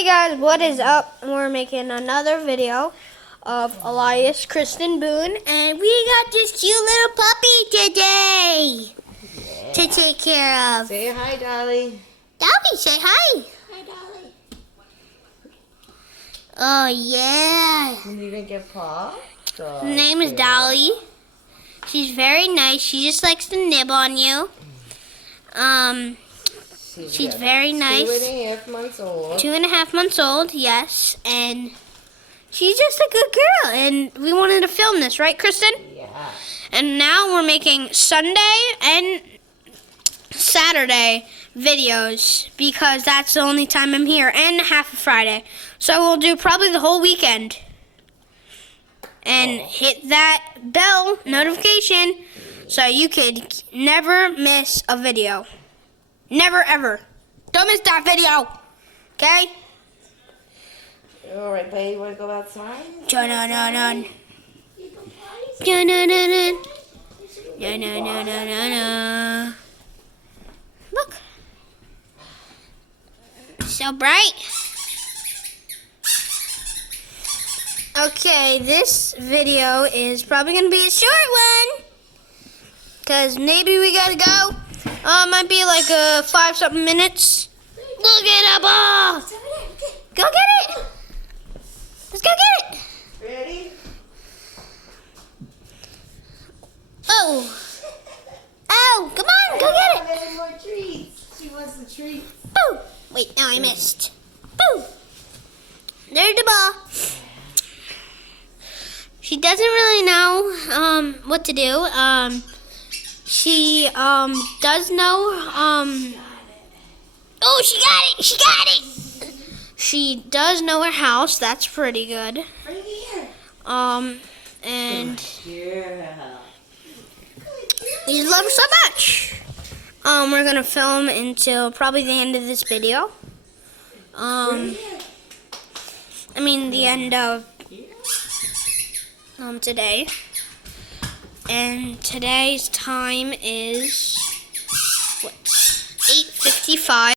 Hey guys, what is up? We're making another video of Elias Kristen Boone, and we got this cute little puppy today to take care of. Say hi, Dolly. Dolly, say hi. Hi, Dolly. Oh yeah. You didn't get Paw? Her name is Dolly. She's very nice. She just likes to nib on you. She's very nice. 2.5 months old. 2.5 months old, yes. And she's just a good girl. And we wanted to film this, right, Kristen? Yeah. And now we're making Sunday and Saturday videos because that's the only time I'm here, and half of Friday. So we'll do probably the whole weekend. And hit that bell notification so you could never miss a video. Never, ever. Don't miss that video. Okay? All right, babe, you want to go outside? Dun-dun-dun-dun. Dun-dun-dun-dun. Dun-dun-dun-dun-dun. Look. So bright. Okay, this video is probably going to be a short one. Because maybe we got to go. Might be like 5-something minutes. Look at the ball. Go get it. Let's go get it. Ready? Oh. Oh, come on, go get it. Any more treats? She wants the treats. Boo. Wait, no, I missed. Boo. There's the ball. She doesn't really know what to do. She does know oh, she got it. She got it. She does know her house. That's pretty good. Right here. And Yeah. we love her so much. We're gonna film until probably the end of this video. I mean the end of today. And today's time is what? 8:55.